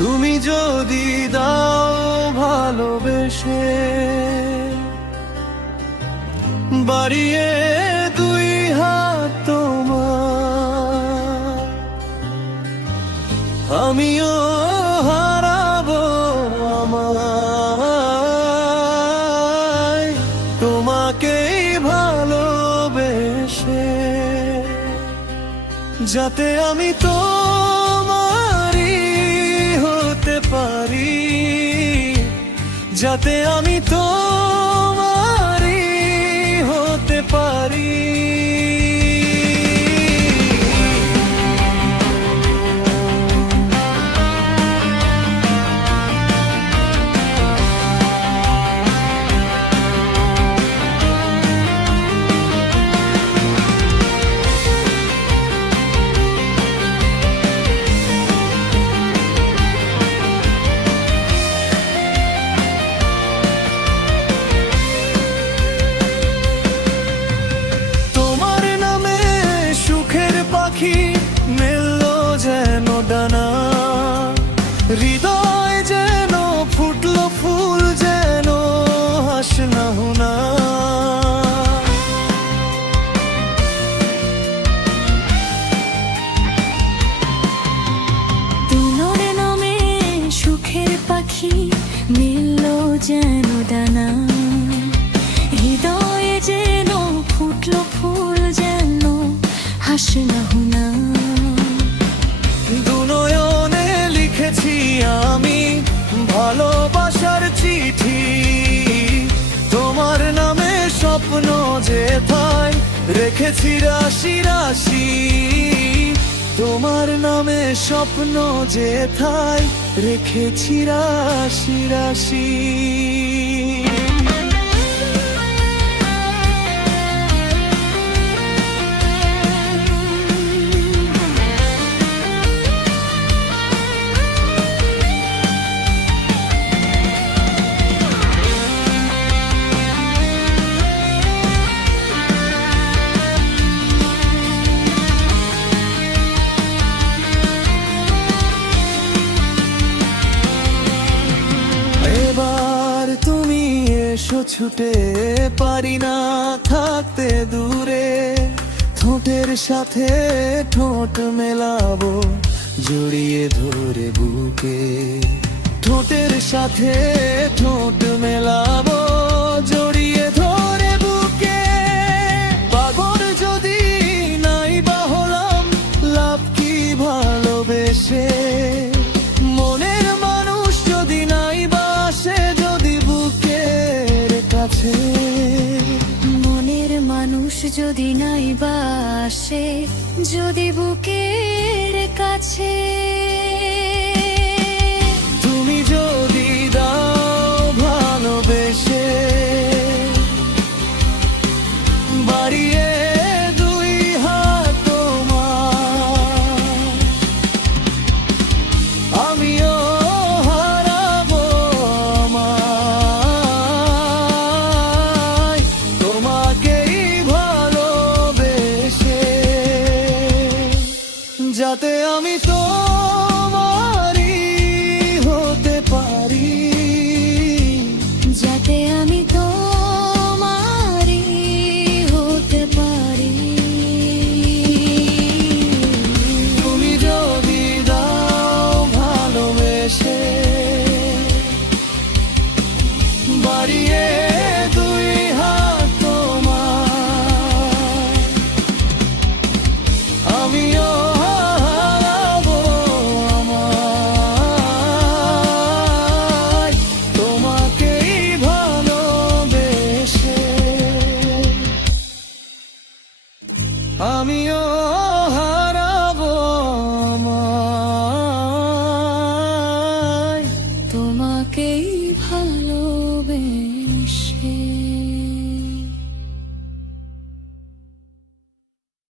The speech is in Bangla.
তুমি যদি দাও ভালোবেসে বাড়িয়ে দুই হাত তোমার, আমিও হারাবো আমায় তোমাকেই ভালোবেসে, যাতে আমি তোমারই হতে পারি, যাতে আমি তোমারই হতে পারি। মেললো যেন ডানা, হৃদয় যেন ফুটলো ফুল, যেন হাসনা হুনা। তোমার নামে সুখের পাখি মেললো যেন ডানা, হৃদয়ে যেন ফুটলো ফুল, যেন হাসনা হুনা। দুনয়নে লিখেছি আমি ভালোবাসার চিঠি, তোমার নামে স্বপ্ন যেথায় রেখেছি রাশি রাশি, তোমার নামে স্বপ্ন যেথায় রেখেছি রাশি রাশি। তুমি এসো ছুটে, পারি না থাকতে দূরে, ঠোঁটের সাথে ঠোঁট মেলাবো জড়িয়ে ধরে বুকে, ঠোঁটের সাথে ঠোঁট মেলাবো জড়িয়ে ধরে বুকে। পাগল যদি নাই বা হলাম, লাভ কি ভালোবেসে, মনের মানুষ যদি নাই বা আসে, যদি বুকের কাছে, মনের মানুষ যদি নাই বা আসে, যদি বুকের কাছে। তুমি যদি দাও ভালোবেসে বাড়িয়ে দুই হাত তোমার, আমিও হারাবো আমায় তোমাকেই ভালোবেসে, যাতে আমি তো